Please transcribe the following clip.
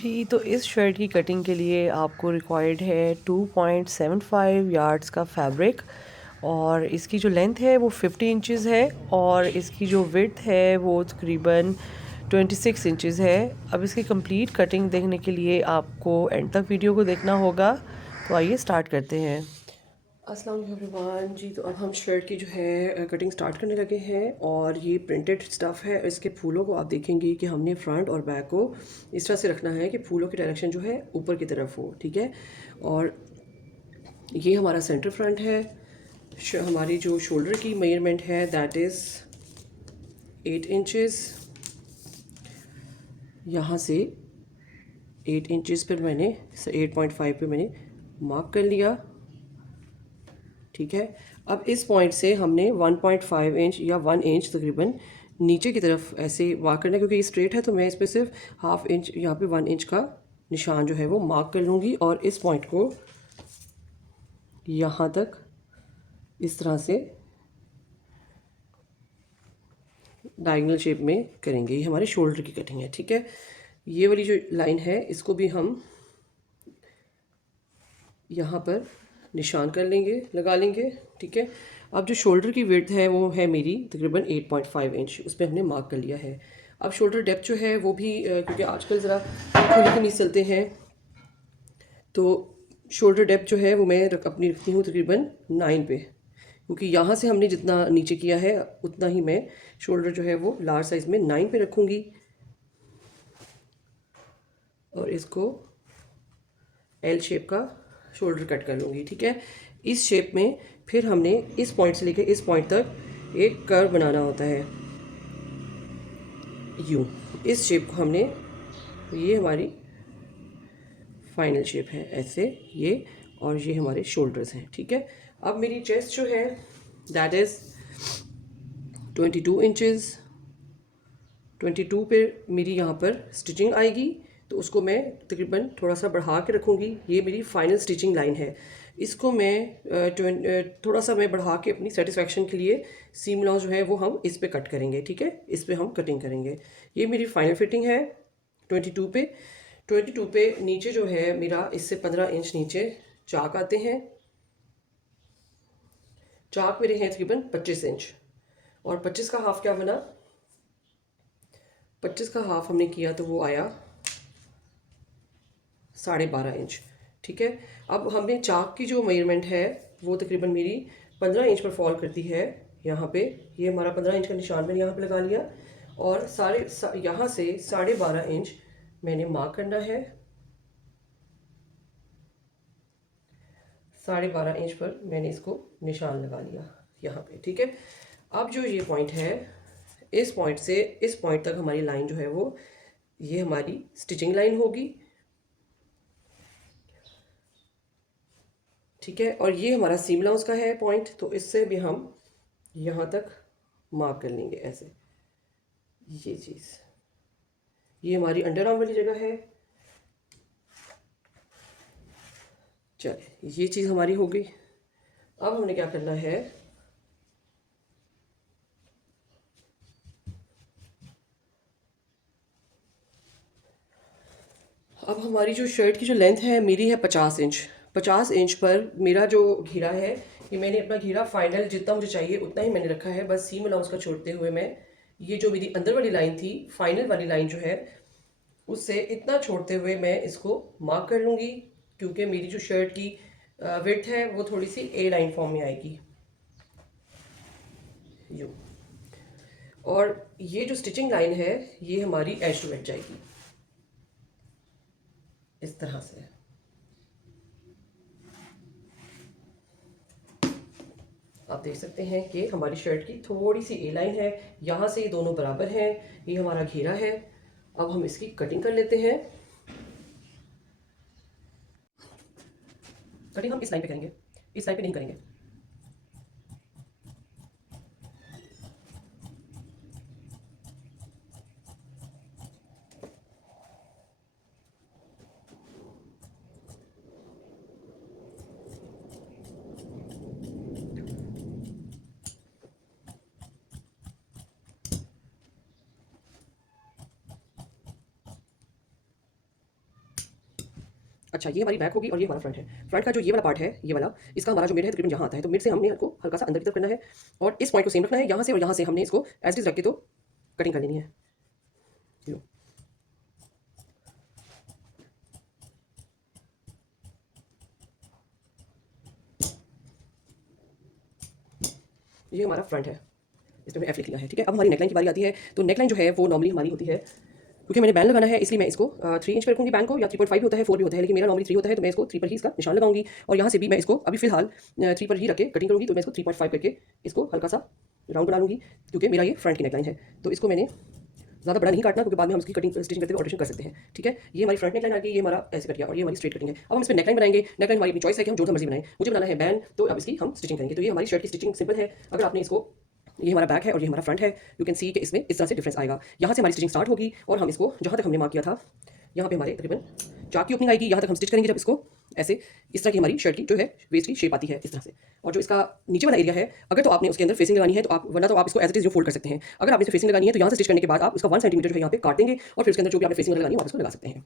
जी, तो इस शर्ट की कटिंग के लिए आपको रिक्वायर्ड है 2.75 यार्ड्स का फैब्रिक और इसकी जो लेंथ है वो 50 इंचज़ है और इसकी जो विड्थ है वो तकरीबन 26 इंचज़ है। अब इसकी कंप्लीट कटिंग देखने के लिए आपको एंड तक वीडियो को देखना होगा। तो आइए स्टार्ट करते हैं। अस्सलाम वालेकुम एवरीवन। जी, तो अब हम शर्ट की जो है कटिंग स्टार्ट करने लगे हैं और ये प्रिंटेड स्टफ़ है। इसके फूलों को आप देखेंगे कि हमने फ्रंट और बैक को इस तरह से रखना है कि फूलों की डायरेक्शन जो है ऊपर की तरफ हो, ठीक है। और ये हमारा सेंटर फ्रंट है। हमारी जो शोल्डर की मेजरमेंट है दैट इज़ 8 इंचज़। यहाँ से 8 इंचज़ पर मैंने 8.5 पे मैंने मार्क कर लिया, ठीक है। अब इस पॉइंट से हमने 1.5 इंच या 1 इंच तकरीबन नीचे की तरफ ऐसे मार्क करना है, क्योंकि ये स्ट्रेट है तो मैं इस पर सिर्फ हाफ इंच यहाँ पे 1 इंच का निशान जो है वो मार्क कर लूँगी और इस पॉइंट को यहाँ तक इस तरह से डायगोनल शेप में करेंगे। ये हमारे शोल्डर की कटिंग है, ठीक है। ये वाली जो लाइन है इसको भी हम यहाँ पर निशान कर लेंगे, लगा लेंगे, ठीक है। अब जो शोल्डर की विड्थ है वो है मेरी तकरीबन 8.5 इंच, उस पर हमने मार्क कर लिया है। अब शोल्डर डेप्थ जो है वो भी क्योंकि आजकल ज़रा खुले कमीज चलते हैं तो शोल्डर डेप्थ जो है वो मैं अपनी रखती हूँ तकरीबन 9 पे, क्योंकि यहाँ से हमने जितना नीचे किया है उतना ही मैं शोल्डर जो है वो लार्ज साइज़ में 9 पे रखूँगी और इसको एल शेप का शोल्डर कट कर लूँगी, ठीक है। इस शेप में फिर हमने इस पॉइंट से लेकर इस पॉइंट तक एक कर्व बनाना होता है, यूँ। इस शेप को हमने, ये हमारी फाइनल शेप है ऐसे ये, और ये हमारे शोल्डर्स हैं, ठीक है। अब मेरी चेस्ट जो है दैट इज़ 22 इंचज़। 22 पे मेरी यहाँ पर स्टिचिंग आएगी तो उसको मैं तकरीबन थोड़ा सा बढ़ा के रखूँगी। ये मेरी फाइनल स्टिचिंग लाइन है। इसको मैं थोड़ा सा मैं बढ़ा के अपनी सेटिस्फेक्शन के लिए सीम लॉन्ज जो है वो हम इस पे कट करेंगे, ठीक है। इस पे हम कटिंग करेंगे। ये मेरी फाइनल फिटिंग है 22 पे। 22 पे नीचे जो है मेरा इससे 15 इंच नीचे चाक आते हैं। चाक मेरे हैं तकरीबन 25 इंच और 25 का हाफ क्या बना, 25 का हाफ हमने किया तो वो आया 12.5 इंच, ठीक है। अब हमने चाक की जो मेजरमेंट है वो तकरीबन मेरी 15 इंच पर फॉल करती है। यहाँ पे ये हमारा 15 इंच का निशान मैंने यहाँ पे लगा लिया और यहाँ से 12.5 इंच मैंने मार्क करना है। 12.5 इंच पर मैंने इसको निशान लगा लिया यहाँ पे, ठीक है। अब जो ये पॉइंट है, इस पॉइंट से इस पॉइंट तक हमारी लाइन जो है वो ये हमारी स्टिचिंग लाइन होगी, ठीक है। और ये हमारा सीम अलाउंस का है पॉइंट, तो इससे भी हम यहाँ तक मार्क कर लेंगे ऐसे। ये चीज़, ये हमारी अंडर आर्म वाली जगह है। चलिए, ये चीज़ हमारी हो गई। अब हमने क्या करना है, अब हमारी जो शर्ट की जो लेंथ है मेरी है 50 इंच। 50 इंच पर मेरा जो घेरा है, ये मैंने अपना घेरा फाइनल जितना मुझे चाहिए उतना ही मैंने रखा है, बस सीम अलाउंस का छोड़ते हुए मैं ये जो मेरी अंदर वाली लाइन थी, फाइनल वाली लाइन जो है उससे इतना छोड़ते हुए मैं इसको मार्क कर लूँगी, क्योंकि मेरी जो शर्ट की विड्थ है वो थोड़ी सी ए लाइन फॉर्म में आएगी यूँ। और ये जो स्टिचिंग लाइन है ये हमारी एज टू एज जाएगी इस तरह से। आप देख सकते हैं कि हमारी शर्ट की थोड़ी सी ए लाइन है, यहाँ से ये दोनों बराबर हैं, ये हमारा घेरा है। अब हम इसकी कटिंग कर लेते हैं। कटिंग हम इस लाइन पे करेंगे, इस लाइन पे नहीं करेंगे। अच्छा, ये हमारी बैक होगी और ये हमारा फ्रंट है। फ्रंट का जो ये वाला पार्ट है, ये वाला, इसका हमारा जो मिड है तकरीबन यहाँ आता है। तो मिड से हमने इसको हल्का सा अंदर की तरफ करना है और इस पॉइंट को सेम रखना है। यहाँ से और यहाँ से हमने इसको एज इट इज रख के तो कटिंग कर लेनी है। लो, ये हमारा फ्रंट है, इसमें एफ लिख लिया है, ठीक है। अब हमारी नेकलाइन की बारी आती है। तो नेकलाइन जो है वो नॉर्मली हमारी होती है, क्योंकि मैंने बैन लगाना है इसलिए मैं इसको 3 इंच पे रखूंगी बैन को, या 3.5 होता है, 4 भी होता है, लेकिन मेरा नॉर्मली 3 होता है, तो मैं इसको 3 पर ही इसका निशान लगाऊंगी। और यहाँ से भी मैं इसको अभी फिलहाल 3 पर ही रख के कटिंग करूंगी। तो मैं इसको 3.5 करके इसको हल्का सा राउंड बना लूंगी, क्योंकि मेरा ये फ्रंट की नेकलाइन है। तो इसको मैंने ज़्यादा बड़ा नहीं काटना, क्योंकि बाद में हम इसकी कटिंग स्टिचिंग करते हुए ऑल्ट्रेशन कर सकते हैं, ठीक है। ये हमारी फ्रंट नेकलाइन आ गई, ये हमारा ऐसे कट गया और ये हमारी स्ट्रेट कटिंग है। अब हम इस पर नेकलाइन बनाएंगे। नेकलाइन हमारी अपनी चॉइस है कि हम जो मर्जी बनाएं। मुझे बनाना है बैन, तो अब इसकी हम स्टिचिंग करेंगे। तो ये हमारी शर्ट की स्टिचिंग सिंपल है। अगर आपने इसको, ये हमारा बैक है और ये हमारा फ्रंट है, यू कैन सी कि इसमें इस तरह से डिफरेंस आएगा। यहाँ से हमारी स्टिचिंग स्टार्ट होगी और हम इसको जहाँ तक हमने मार्क किया था, यहाँ पे हमारे तकरीबन 4 की ओपनिंग आएगी। यहाँ तक हम स्टिच करेंगे जब इसको ऐसे, इस तरह की हमारी शर्ट की जो है वेस्ट की शेप आती है इस तरह से। और जो इसका नीचे वाला एरिया है, अगर तो आपने उसके अंदर फेसिंग लगानी है तो आप, वरना तो आप इसको एज इट इज जो फोल्ड कर सकते हैं। अगर आपने फेसिंग लगानी है तो यहाँ से स्टिच करने के बाद आप उसका 1 सेंटीमीटर जो है यहाँ पे काट देंगे और फिर उसके अंदर जो भी आपने फेसिंग लगानी है आप उसको लगा सकते हैं।